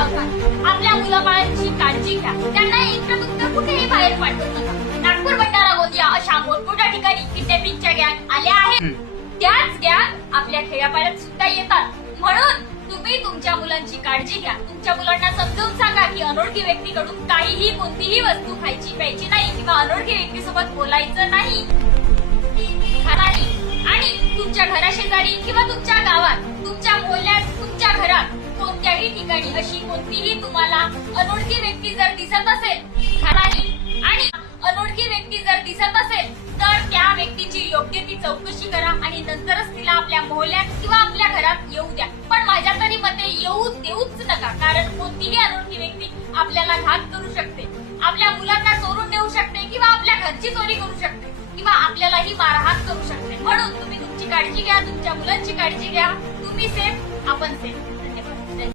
धावतात. आपल्या मुलाबाळांची काळजी घ्या. त्यांना एकटं दुखतं कुठेही बाहेर पाठवू नका. नागपूर, भंडारा, गोंदिया अशा मोठमोठ्या ठिकाणी किडनॅपिंगच्या गँग आल्या आहेत. त्याच गँग आपल्या खेड्यापाड्यात सुद्धा येतात. म्हणून तुम्ही तुमच्या मुलांची काळजी घ्या. तुमच्या मुलांना समजावून सांगा की अनोळखी व्यक्तीकडून काहीही कोणतीही वस्तू खायची प्यायची नाही किंवा अनोळखी व्यक्तीसोबत बोलायचं नाही. आणि तुमच्या घराशेजारी किंवा तुमच्या गावात, तुमच्या मोहल्ल्यात, तुमच्या घरात कोणत्याही ठिकाणी अशी कोणतीही तुम्हाला अनोळखी व्यक्ती जर दिसत असेल आणि अनोळखी व्यक्ती जर दिसत असेल तर त्या व्यक्तीची योग्य ती चौकशी करा आणि नंतरच तिला आपल्या मोहल्ल्यात किंवा आपल्या घरात येऊ द्या. पण माझ्या तरी मते येऊ देऊच नका, कारण कोणतीही अनोळखी व्यक्ती आपल्याला घात करू शकते, आपल्या मुलांना चोरून नेऊ शकते किंवा आपल्या घरची चोरी करू शकते किंवा आपल्यालाही मारहाण करू शकते. म्हणून तुम्ही तुमची काळजी घ्या, तुमच्या मुलांची काळजी घ्या. तुम्ही सेफ, आपण सेफ.